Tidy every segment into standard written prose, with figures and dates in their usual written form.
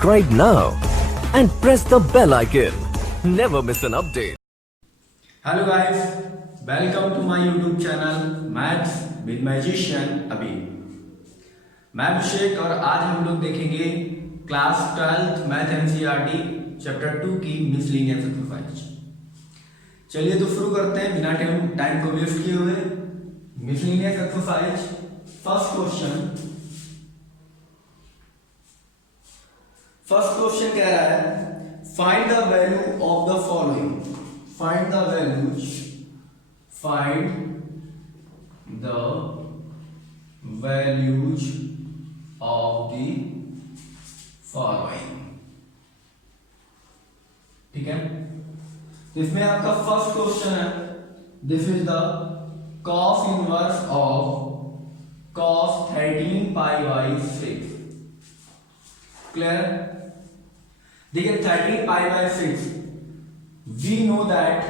subscribe now and press the bell icon. Never miss an update. Hello guys, welcome to my YouTube channel maths with magician Abhi. मैं अभिषेक और आज हम लोग देखेंगे class 12th math NCERT chapter 2 की miscellaneous exercise. चलिए तो शुरू करते हैं बिना टाइम को वेस्ट किए हुए। मिसलेनियस एक्सरसाइज फर्स्ट क्वेश्चन कह रहा है find the value of the following. Find the values of the following। ठीक है, तो इसमें आपका फर्स्ट क्वेश्चन है, this is the cos inverse of cos 13 pi by 6। Clear? देखिए 13 पाई by 6, we know that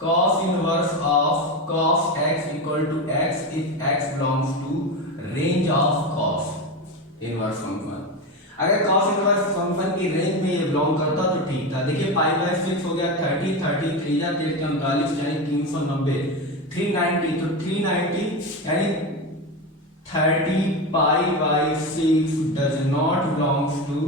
cos inverse of cos x equal to x if x belongs to range of cos inverse function. अगर cos inverse function की range में ये belong करता तो ठीक था। देखिए पाई बाय 6 हो गया 30, 33 या 39 यानी 390, 390 तो 390 यानी 30 pi by 6 does not belongs to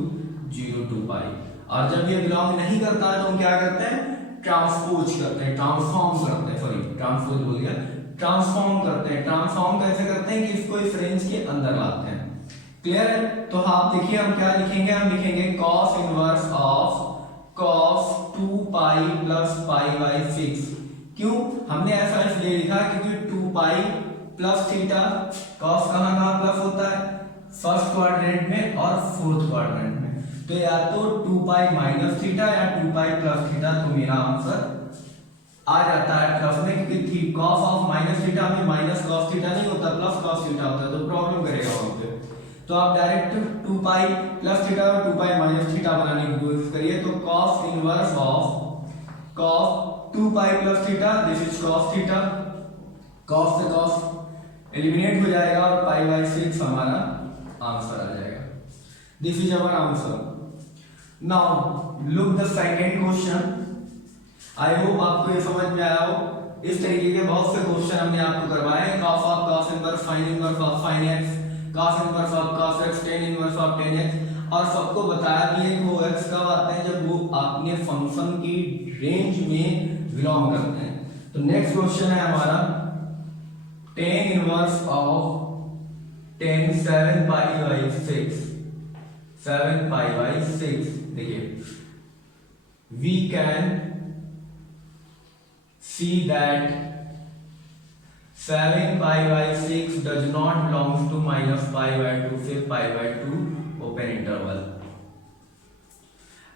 0 to pi. और जब ये बिलोंग नहीं करता है तो हम क्या करते हैं, ट्रांसपोज करते हैं, ट्रांसफॉर्म करते हैं, सॉरी ट्रांसपोज बोल गया, ट्रांसफॉर्म करते हैं। ट्रांसफॉर्म कैसे करते हैं कि इसको इस रेंज के अंदर लाते हैं। क्लियर है? तो आप देखिए हम क्या लिखेंगे, हम लिखेंगे cos inverse of cos 2 pi plus pi by 6। क्यों हमने ऐसा इसलिए लिखा क्योंकि 2 पाई प्लस थीटा, कॉस कहां प्लस होता है, फर्स्ट क्वाड्रेंट में और फोर्थ क्वाड्रेंट में। तो या तो 2 पाई माइनस थीटा या 2 पाई प्लस थीटा, तो मेरा आंसर आ जाता है प्लस में, क्योंकि कॉस ऑफ माइनस थीटा में माइनस कॉस थीटा नहीं होता, प्लस कॉस थीटा होता है, तो प्रॉब्लम करेगा वहां पे। तो आप डायरेक्ट 2 पाई प्लस थीटा और 2 पाई माइनस थीटा बनाने की कोशिश करिए। तो cos inverse of cos 2 pi plus theta, this is cos theta, cos से कॉस एलिमिनेट हो जाएगा और पाई बाई 6 हमारा आंसर आ जाएगा। This is our answer. Now look the second question. I hope आपको ये समझ में आया हो। इस तरीके के बहुत से क्वेश्चन हमने आपको करवाए, cos of cos inverse, sin inverse of sin x, cos inverse of cos x, tan inverse of tan x, और सबको बताया भी है कि वो x कब आते हैं, जब वो अपने फंक्शन की रेंज में बिलोंग करते हैं। तो नेक्स्ट क्वेश्चन है हमारा tan inverse of tan 7 pi by 6, 7 pi by 6। देखिए we can see that 7 pi by 6 does not belongs to minus pi by 2 से pi by 2 ओपन इंटरवल।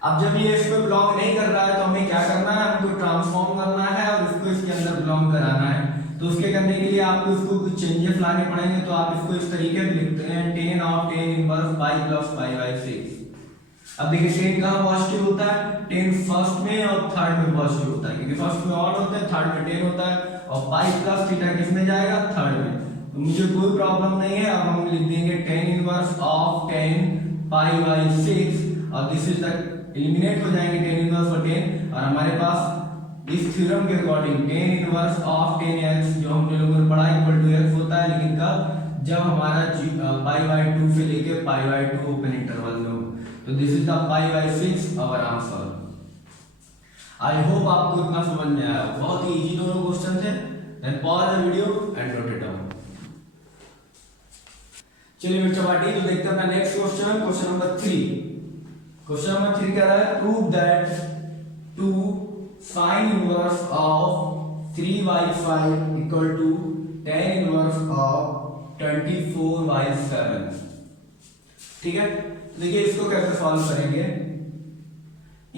अब जब ये इसमें बिलोंग नहीं कर रहा है तो हमें क्या करना है, हमको ट्रांसफॉर्म करना है और इसको इसके अंदर बिलोंग कराना है। तो उसके करने के लिए आपको इसको कुछ चेंजेस लाने पड़ेंगे। तो आप इसको इस तरीके से लिखते हैं tan of tan inverse pi plus pi by 6। अब देखिए tan कहां पॉजिटिव होता है, tan फर्स्ट में और थर्ड में पॉजिटिव होता है, क्योंकि फर्स्ट में ऑड होता है, थर्ड में tan होता है, और पाई प्लस थीटा किस में जाएगा, थर्ड में। तो मुझे कोई प्रॉब्लम नहीं है। अब हम लिख देंगे tan inverse of tan pi by 6 और दिस इज द एलिमिनेट हो जाएंगे tan इनवर्स और tan, और हमारे पास इस थ्योरम के according tan inverse of tan x जो हमने लोगों ने पढ़ा इक्वल टू x होता है, लेकिन कब, जब हमारा पाई बाई 2 से लेके पाई बाई 2 ओपन इंटरवल में हो। तो this is the pi by 6 our answer. I hope आपको इतना समझ में आया। बहुत ही इजी दोनों क्वेश्चन थे। Then pause the video and note it down. चलिए बच्चों पार्टी तो देखते हैं अपना नेक्स्ट क्वेश्चन, क्वेश्चन नंबर 3। क्वेश्चन नंबर 3 कह रहा है prove that 2 sin inverse of 3 by 5 equal to tan inverse of 24 by 7। ठीक है, देखिए इसको कैसे सॉल्व करेंगे।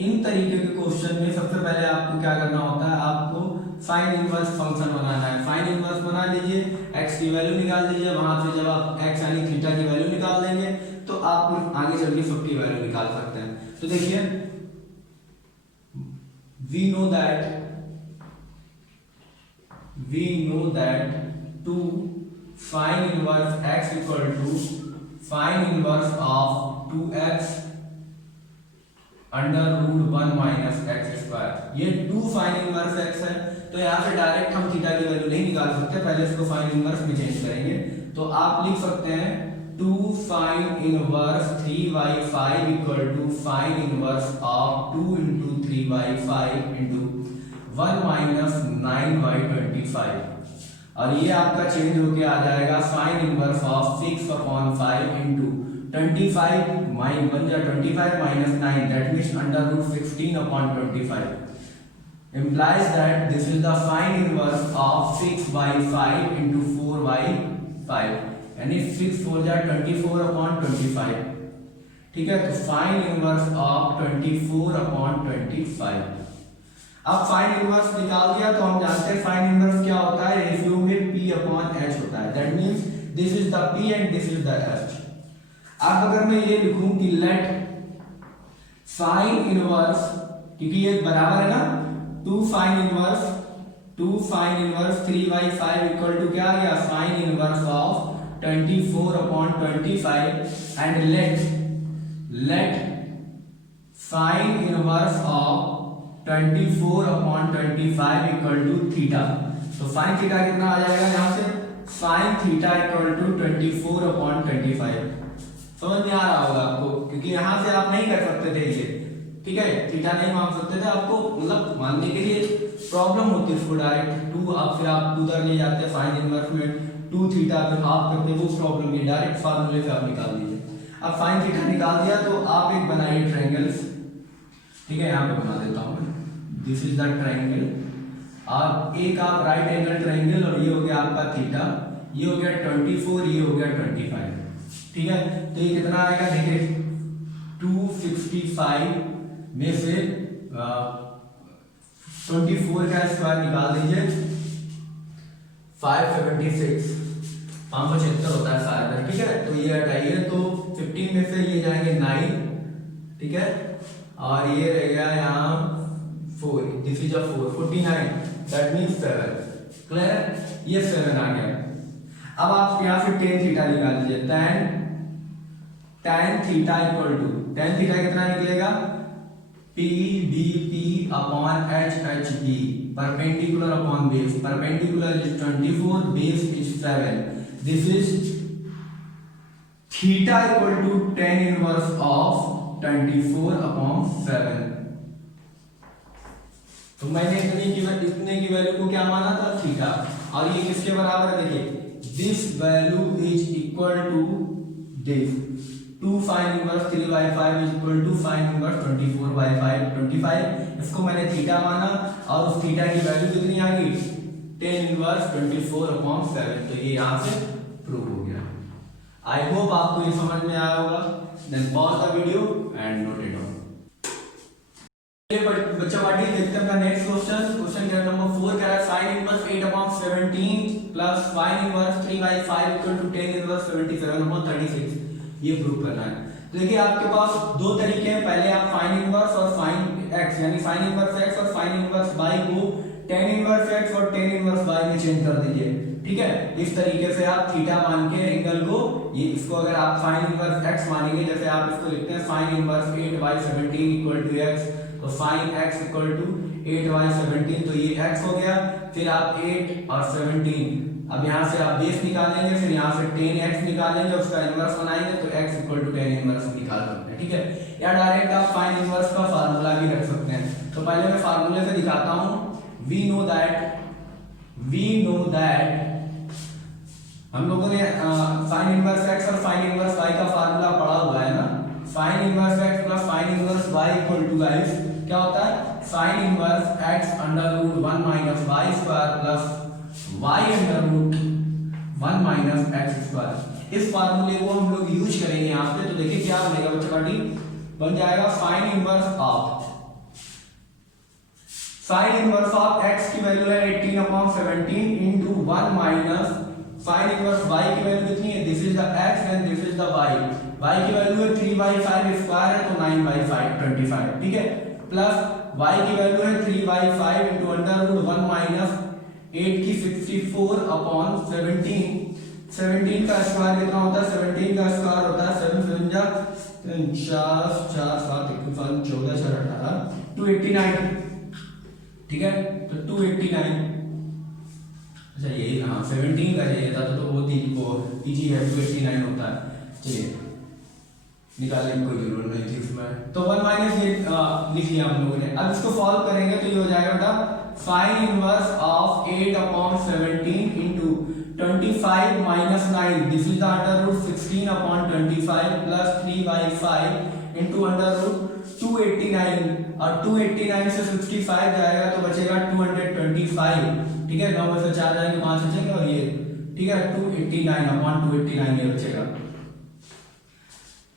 इन तरीके के क्वेश्चन में सबसे पहले आपको क्या करना होता है, आपको sin इनवर्स फंक्शन बनाना है। sin इनवर्स बना लीजिए, x की वैल्यू निकाल लीजिए, वहां से जब आप x यानी थीटा की वैल्यू निकाल देंगे तो आप आगे चल के सबकी वैल्यू निकाल सकते हैं। तो देखिए we know that 2 sine inverse x equal to sine inverse of 2x under root 1 minus x square. ये 2 साइन इनवर्स x है, तो यहाँ से डायरेक्ट हम थीटा की वैल्यू नहीं निकाल सकते, पहले इसको साइन इनवर्स में चेंज करेंगे। तो आप लिख सकते हैं 2 sine inverse 3/5 equal to sine inverse of 2 into 3/5 into 1 minus 9/25, और ये आपका चेंज होके आ जाएगा साइन इनवर्स ऑफ 6/5 इंटू 25 माइन बन जाए 25 minus 9, that means under root 16/25 implies that this is the sine inverse of 6/5 into 4/5, यानी 6 4 जा 24/25, ठीक है। तो साइन इनवर्स ऑफ 24/25। अब साइन इनवर्स निकाल दिया तो हम जानते हैं साइन इनवर्स क्या होता है, रेशियो में p/h होता है, that means this is the p and this is the h। अब अगर मैं ये लिखूं कि लेट साइन इनवर्स, क्योंकि ये बराबर है ना 2 साइन इनवर्स 3/5 इक्वल टू क्या आ गया sine inverse of 24/25 and let sine inverse of 24/25 equal to theta. तो साइन थीटा कितना आ जाएगा यहाँ से, साइन थीटा इक्वल टू 24/25। समझ में आ रहा होगा आपको, क्योंकि यहाँ से आप नहीं कर सकते थे ये, ठीक है, थीटा नहीं मान सकते थे, आपको मतलब मानने के लिए प्रॉब्लम होती है उसको डायरेक्ट 2 आप फिर आप उधर ले जाते हैं साइन इनवर्स में 2 थीटा फिर हाफ करते, वो प्रॉब्लम ये डायरेक्ट फार्मूले से आप निकाल दीजिए। अब साइन थीटा निकाल दिया तो आप एक बनाइए ट्रायंगल्स, ठीक है, यहाँ पे बना देता हूँ मैं, दिस इज द ट्रायंगल, और एक आप राइट एंगल ट्रायंगल, और ये हो गया आपका थीटा, ये हो गया 24, ये हो गया 25, ठीक है। तो ये कितना आएगा देखिए 265 में से 24 का स्क्वायर निकाल दीजिए 576 होता है शायद, ठीक है। तो ये हटाइए तो 15 में से ये जाएंगे 9, ठीक है, और ये रह गया यहाँ 4, this is a 4 49, that means 7, clear, ये 7 आ गया। अब आप यहाँ से tan थीटा निकाल लीजिए, tan theta equal to tan theta कितना निकलेगा PBP upon HHB, perpendicular upon base, perpendicular is 24, base is 7, this is theta equal to tan inverse of 24/7। तो मैंने इतने की वैल्यू को क्या माना था थीटा, और ये किसके बराबर है देखिए, this value is equal to this 2 sine inverse 3/5 is equal to sine inverse 24/25, इसको मैंने थीटा माना, और उस थीटा की वैल्यू कितनी आ गई tan इनवर्स 24/7। तो ये यहाँ से प्रूव हो गया। आई होप आपको ये समझ में आया होगा। Then pause the video and note it down. बच्चा पार्टी देखते हैं नेक्स्ट क्वेश्चन क्या नंबर 4 कह रहा है sine inverse 8/17 plus sine inverse 3/5 equal to tan inverse 77/36, ये प्रूव करना है। तो देखिए आपके पास दो तरीके हैं, पहले आप साइन इनवर्स और साइन x यानी साइन इनवर्स x और साइन इनवर्स y को tan इनवर्स x और tan इनवर्स y में चेंज कर दीजिए, ठीक है। इस तरीके से आप थीटा मान के एंगल को, ये इसको अगर आप साइन इनवर्स x मानेंगे, जैसे आप इसको लिखते हैं sine inverse 8/17 equal to x, तो साइन x इक्वल टू 8/17, तो ये x हो गया, फिर आप 8 और 17, अब यहाँ से आप बेस निकालेंगे, फिर यहाँ से tan x निकालेंगे, उसका इनवर्स बनाएंगे, तो x equal to tan inverse निकाल सकते हैं, ठीक है। या डायरेक्ट आप साइन इनवर्स का फार्मूला भी रख सकते हैं। तो पहले मैं फार्मूले से दिखाता हूँ। वी नो दैट हम लोगों ने साइन इनवर्स x और साइन इनवर्स y का फार्मूला पढ़ा हुआ है ना, sine inverse x plus sine inverse y equal to guys क्या होता है, sine inverse x under root 1 minus y square plus y under root 1 minus x square. इस फार्मूले को हम लोग यूज करेंगे यहाँ पे। तो देखिए क्या बनेगा बच्चा पार्टी, बन जाएगा साइन इनवर्स ऑफ x की वैल्यू है 18/17 into 1 minus sign inverse y की वैल्यू कितनी है, this is the x and this is the y की वैल्यू है 3/5 स्क्वायर है तो 9/25, ठीक है, प्लस y की वैल्यू है 3/5 इनटू अंडर रूट 1 माइनस 8 की 64/17, 17 का स्क्वायर कितना होता है? 17 का स्क्वायर होता है 7 7 जा 4 4 7 1 14 4 18 289, ठीक है। तो 289, अच्छा यही हाँ 17 का चाहिए था, तो बहुत इजी है, 289 होता है। चलिए निकालने की कोई जरूरत नहीं थी इसमें, तो 1 माइनस ये लिख लिया हम लोगों ने। अब इसको सॉल्व करेंगे तो ये हो जाएगा बेटा sine inverse of 8 upon 17 into 25 minus 9, this is the under root 16 upon 25 plus 3/5 into under root 289, और 289 से 65 जाएगा तो बचेगा 225, ठीक है। 9 में से 4 जाएंगे 5 बचेंगे, और ये ठीक है 289 अपॉन 289 ये बचेगा।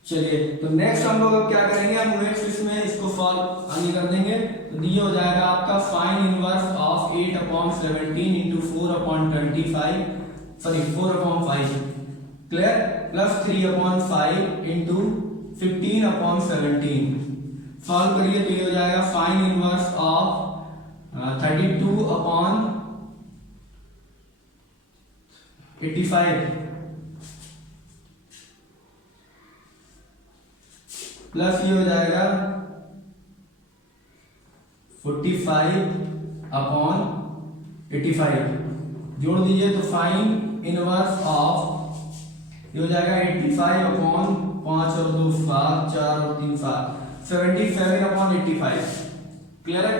चलिए तो नेक्स्ट हम लोग अब क्या करेंगे, हम नेक्स्ट इसमें इसको सॉल्व आगे कर देंगे। तो ये हो जाएगा आपका fine inverse of 8 upon 17 into 4 upon 25, sorry 4 upon 5, clear, plus 3 upon 5 into 15 upon 17। Solve करिए तो ये हो जाएगा fine inverse of 32 upon 85 plus ये हो जाएगा 45 अपॉन 85, जोड़ दीजिए तो फाइन इनवर्स ऑफ ये हो जाएगा 85 अपॉन 5 और 2 7 4 और 3 7 77 अपॉन 85, क्लियर है।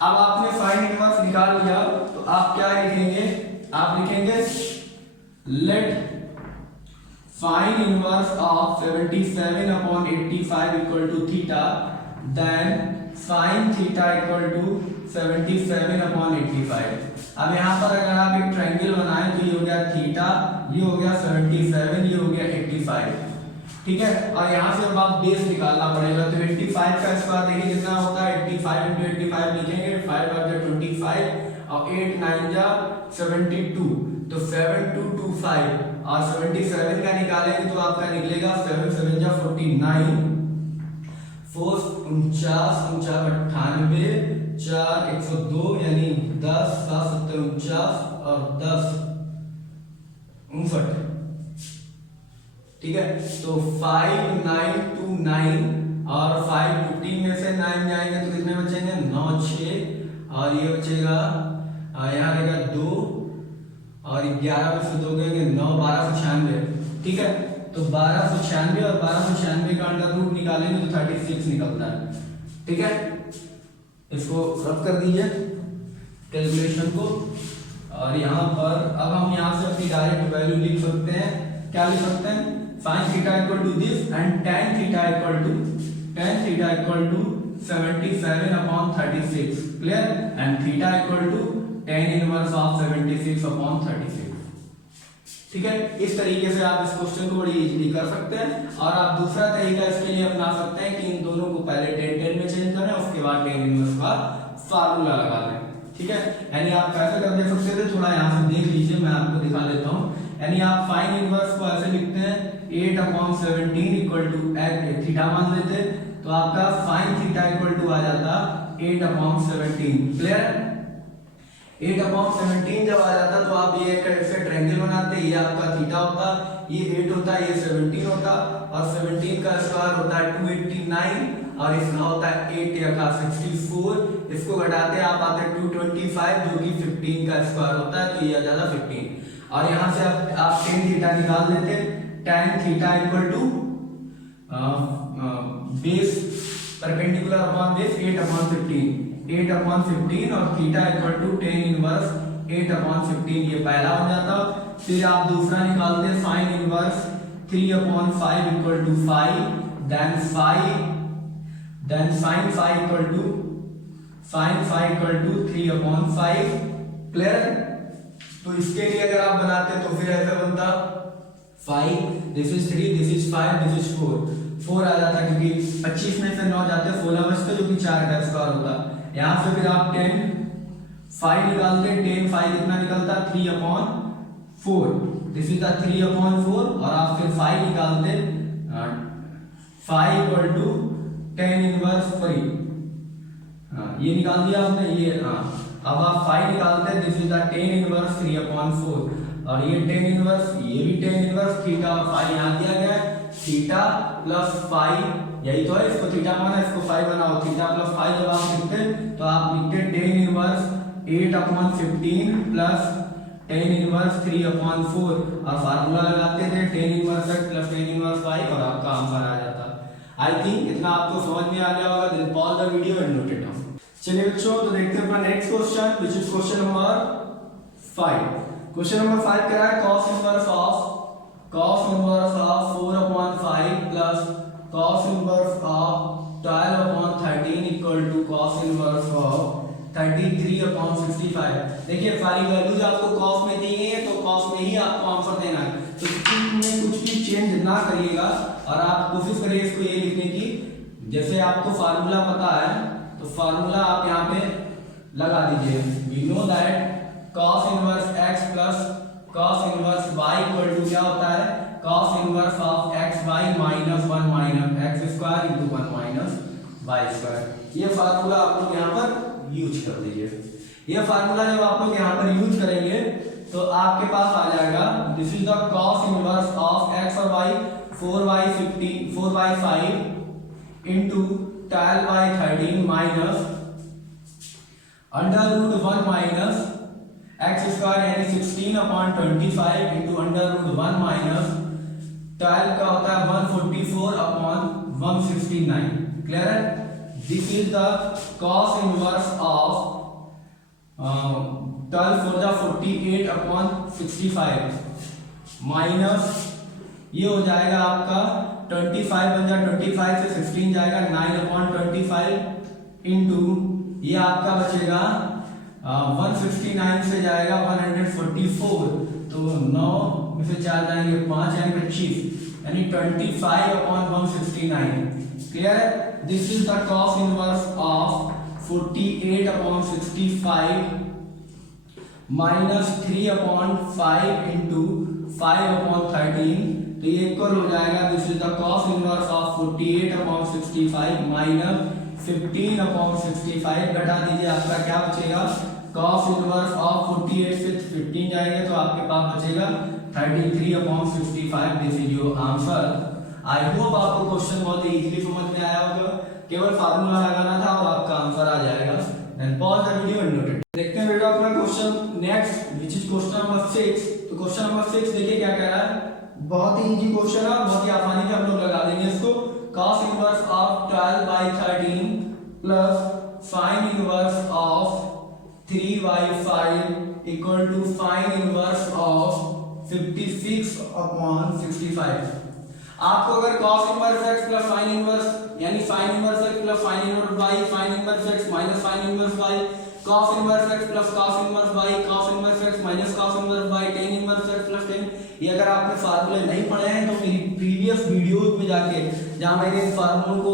अब आपने फाइन इनवर्स निकाल लिया तो आप क्या लिखेंगे, आप लिखेंगे let sine inverse of 77 upon 85 equal to theta, then sine theta equal to 77 upon 85। अब यहाँ पर अगर आप एक ट्रायंगल बनाएं तो ये हो गया थीटा, ये हो गया 77, ये हो गया 85, ठीक है। और यहाँ से अब आप बेस निकालना पड़ेगा, तो 85 का स्क्वायर देखिए कितना होता है, 85 इंटू 85 लिखेंगे, 5 बार 25 और 8 9 जा 72, तो 7225, और 77 का निकालेंगे तो आपका निकलेगा 7 7 जा 49, 4 49 98 4 102, यानी 10 7 7 49 और 10 59, ठीक है। तो 5929 और 515 में से 9 जाएंगे तो कितने बचेंगे, 9 6, और ये बचेगा यहाँ रहेगा 2, और 11 में से 2 गएंगे 9 1296, ठीक है। तो 1296 और 1296 का अंडर रूट निकालेंगे तो 36 निकलता है, ठीक है। इसको रब कर दीजिए कैलकुलेशन को, और यहाँ पर अब हम यहाँ से अपनी डायरेक्ट वैल्यू लिख सकते हैं, क्या लिख सकते हैं, sin theta equal to this and tan theta equal to 77 upon 36, clear, and theta equal to tan inverse of 76 upon 36, ठीक है। इस तरीके से आप इस क्वेश्चन को बड़ी इजीली कर सकते हैं। और आप दूसरा तरीका इसके लिए अपना सकते हैं कि इन दोनों को पहले tan tan में चेंज करें, उसके बाद tan इनवर्स का फार्मूला लगा लें, ठीक है। यानी आप कैसे कर दे सकते थे, थोड़ा यहाँ से देख लीजिए, मैं आपको दिखा देता हूँ। यानी आप फाइन इनवर्स को ऐसे लिखते हैं 8 अपॉन 17 इक्वल टू थीटा मान लेते, तो आपका फाइन थीटा इक्वल टू आ जाता 8 अपॉन 17, क्लियर। 8 अपॉन 17 जब आ जाता तो आप ये ऐसे ट्रायंगल बनाते, ये आपका थीटा होता, ये 8 होता, ये 17 होता, और 17 का स्क्वायर होता है 289, और इसका होता है 8 या का 64, इसको घटाते आप आते 225 जो कि 15 का स्क्वायर होता है, तो ये आ जाता 15, और यहाँ से आप tan थीटा निकाल देते, tan theta equal to base perpendicular upon base 8 upon 15 और theta equal to tan inverse 8 upon 15, ये पहला हो जाता। फिर आप दूसरा निकालते sine inverse 3 upon 5 equal to 5, then sine 5 equal to 3 upon 5, clear. तो इसके लिए अगर आप बनाते तो फिर ऐसा बनता 5, this is 3, this is 5, this is 4 आ जाता, क्योंकि 25 में से 9 जाते 16 बचते, जो कि 4 का स्क्वायर होता। यहाँ से फिर आप 10 5 निकालते, 10 5 कितना निकलता 3 upon 4, this is the 3 upon 4, और आप फिर 5 निकालते 5 इक्वल टू tan इनवर्स 3, ये निकाल दिया आपने, ये अब आप 5 निकालते हैं, this is the tan inverse 3 upon 4, और ये टेन इनवर्स, ये भी टेन इनवर्स थीटा और फाई यहाँ दिया गया है, थीटा प्लस फाई, यही तो है, इसको थीटा माना इसको फाई बनाओ, थीटा प्लस फाई जब आप लिखते तो आप लिखते tan inverse 8/15 plus tan inverse 3/4 और फार्मूला लगाते थे tan inverse x plus tan inverse y और आपका आंसर आ जाता। आई थिंक इतना आपको समझ में आ गया होगा। Then pause the video and note it down. चलिए बच्चों, तो देखते हैं अपना next question which is question number 5। Question number 5 कह रहा है cos inverse of 4/5 plus cos inverse of 12/13 equal to cos inverse of 33/65। देखिए सारी वैल्यूज आपको cos में दी गई है तो cos में ही आपको आंसर देना है, तो इसमें कुछ भी चेंज ना करिएगा और आप कोशिश करिए इसको ये लिखने की, जैसे आपको फार्मूला पता है तो फार्मूला आप यहाँ पे लगा दीजिए। We know that cos inverse x plus cos inverse y equal to क्या होता है, cos inverse of x y minus 1 minus x square into 1 minus y square. ये फार्मूला आप लोग यहाँ पर यूज कर दीजिए। ये फार्मूला जब आप लोग यहाँ पर यूज करेंगे तो आपके पास आ जाएगा this is the cos inverse of x और y 4/5 into 12/13 minus under root 1 minus x square यानी 16/25 इंटू अंडर रूट 1 माइनस 12 का होता है 144/169। क्लियर है? This is the cos inverse of 12 4 48/65 minus ये हो जाएगा आपका 25 बन जाए 25 से 16 जाएगा 9/25 इंटू ये आपका बचेगा 169 से जाएगा 144, तो 9 में से 4 जाएंगे 5 यानी 25 यानी 25/169। क्लियर है? This is the cos inverse of 48/65 minus 3/5 into 5/13, तो ये इक्वल हो जाएगा this is the cos inverse of 48/65 minus 15/65 घटा दीजिए, आपका क्या बचेगा cos इनवर्स ऑफ 48 से 15 जाएंगे तो आपके पास बचेगा 33/65। This is your answer. I hope आपको क्वेश्चन बहुत इजीली समझ में आया होगा, केवल फार्मूला लगाना था और आपका आंसर आ जाएगा। Then pause the video and note it. देखते हैं बेटा अपना question next which is question number 6। तो क्वेश्चन नंबर 6 देखिए क्या कह रहा है, बहुत ही इजी क्वेश्चन है, बहुत ही आसानी से हम लोग लगा देंगे इसको। cos inverse of 12/13 plus sin inverse of 3/5 equal to sin inverse of 56/65। आपको अगर cos inverse x plus sin inverse यानी sin inverse x plus sin inverse y, sin inverse x minus sin inverse y, cos inverse x plus cos inverse y, cos inverse x minus cos inverse y, tan inverse x plus tan, ये अगर आपने फार्मूले नहीं पढ़े हैं तो मेरी previous videos में जाके जहां मैंने इन फार्मूलों को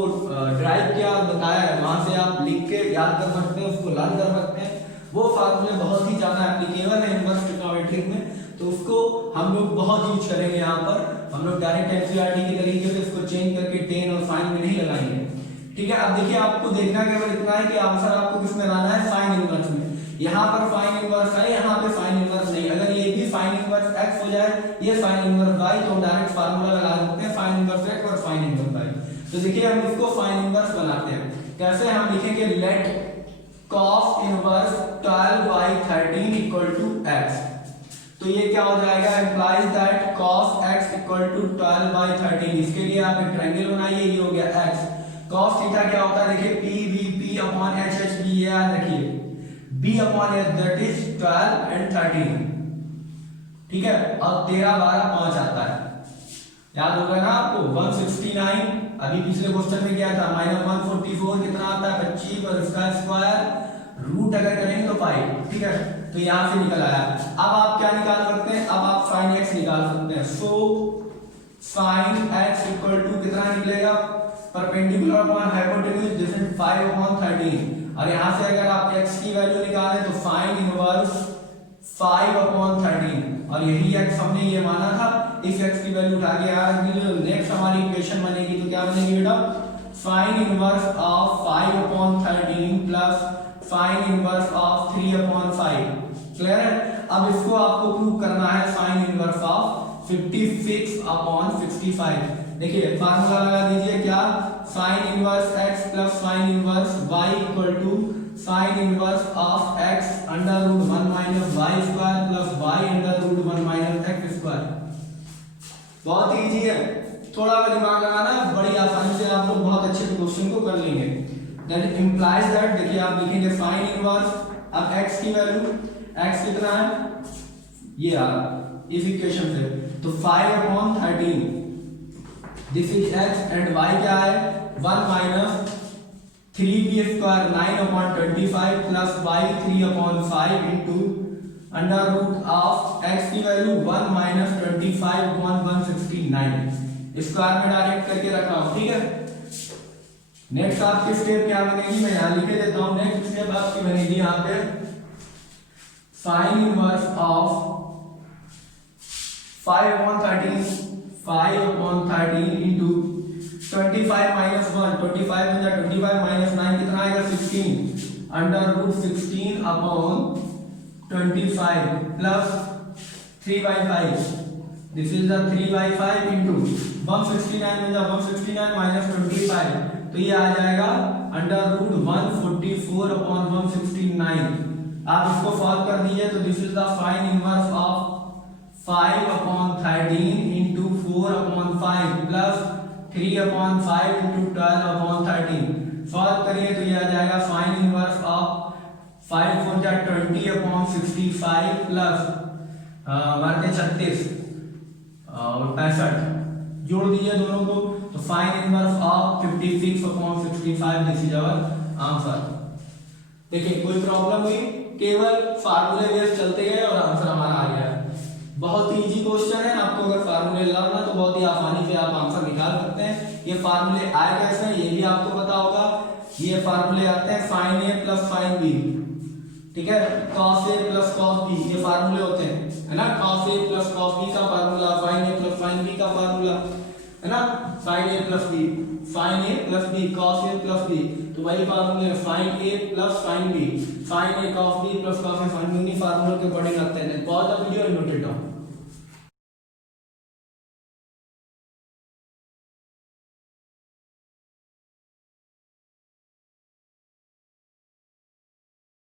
ड्राइव किया और बताया है वहां से आप लिख के याद कर सकते हैं, उसको लर्न कर सकते हैं। वो फार्मूले बहुत ही ज्यादा एप्लीकेबल है इनवर्स ट्रिग्नोमेट्री में, तो उसको हम लोग बहुत यूज करेंगे। यहाँ पर हम लोग डायरेक्ट एनसीईआरटी के तरीके से इसको चेंज करके टेन और साइन में नहीं लगाएंगे। ठीक है, अब देखिए आपको देखना केवल इतना है कि आंसर आपको किस में लाना है, साइन इनवर्स में। यहाँ पर साइन इनवर्स है, यहाँ पे साइन इनवर्स नहीं। अगर ये भी साइन इनवर्स x हो जाए, ये साइन इनवर्स y, तो डायरेक्ट फार्मूला लगा सकते हैं साइन इनवर्स x और साइन इनवर्स y। तो देखिए हम इसको साइन इनवर्स बनाते हैं। कैसे? हम लिखेंगे let cos inverse 12/13 equal to x। तो ये क्या हो जाएगा, implies that cos x equal to 12/13। इसके लिए आप एक ट्रायंगल बनाइए, ये हो गया x। cos थीटा क्या होता है, देखिए p v p upon h h b, ये याद रखिए, b upon h that is 12 and 13। ठीक है, और 13 12 5 आता है, याद होगा ना आपको। 169 अभी पिछले क्वेश्चन में क्या था, माइनस 144 कितना आता है 25 और इसका स्क्वायर रूट अगर करेंगे तो 5। ठीक है, तो यहां से निकल आया। अब आप क्या निकाल सकते हैं, अब आप sin x निकाल सकते हैं। सो sin x इक्वल टू कितना निकलेगा, perpendicular upon hypotenuse this is 5/13, और यहां से अगर आप x की वैल्यू निकालें तो sin इनवर्स 5/13, और यही x हमने ये माना था। इस x की वैल्यू उठा के यार जो नेक्स्ट हमारी इक्वेशन बनेगी तो क्या बनेगी बेटा, sin inverse of 5/13 plus sin inverse of 3/5। Clear है? अब इसको आपको प्रूव करना है साइन इनवर्स ऑफ 56 अपॉन 65। देखिए फार्मूला लगा दीजिए क्या, sine inverse x plus sine inverse y equal to sine inverse of x under root 1 minus y square plus y under root 1 minus x square. बहुत easy है, थोड़ा सा दिमाग लगाना, बड़ी आसानी से आप लोग बहुत अच्छे क्वेश्चन को कर लेंगे। दैट इंप्लाइज दैट, देखिए आप लिखेंगे साइन इनवर्स, अब x की वैल्यू, x कितना है ये आ इस इक्वेशन से, तो 5/13 this is x and y क्या है 1 minus 3b square 9/25 plus y 3/5 into under root of x की वैल्यू 1 माइनस 25/169 स्क्वायर में डायरेक्ट करके रख रहा हूं, ठीक है। नेक्स्ट आपकी स्टेप क्या बनेगी, मैं यहां लिखे देता हूं। नेक्स्ट स्टेप आपकी बनेगी यहां पे sine inverse of 5/13 into 25 minus 1, 25 में 25 माइनस 9 कितना आएगा 16 under root 16 upon 25 plus 3/5 this is the 3/5 into 169 में 169 माइनस 25 तो ये आ जाएगा अंडर रूट 144 अपॉन 169। आप इसको सॉल्व कर दीजिए तो this is the sign inverse of 5/13 into 4/5 plus 3/5 into 12/13। Solve करिए तो ये आ जाएगा साइन इनवर्स ऑफ 5 4 जा 20/65 प्लस मारते 36 और 65, जोड़ दीजिए दोनों को तो sine inverse of 56/65 this is our answer. देखिए कोई प्रॉब्लम हुई, केवल फार्मूले बेस चलते गए और आंसर हमारा आ गया। बहुत ही इजी क्वेश्चन है, आपको अगर फार्मूले लगाना तो बहुत ही आसानी से आप आंसर निकाल सकते हैं। ये फार्मूले आए कैसे हैं ये भी आपको पता होगा। ये फार्मूले आते हैं साइन ए प्लस साइन बी, ठीक है, cos a plus cos b, ये फार्मूले होते हैं, है ना। cos a plus cos b का formula, sin a plus sin b का फार्मूला, है ना। sin a plus b, sin a plus b, cos a plus b, तो वही फार्मूले sin a plus sin b, sin a cos b plus cos a sin b, फार्मूले के according आते हैं। Pause the video and note it down.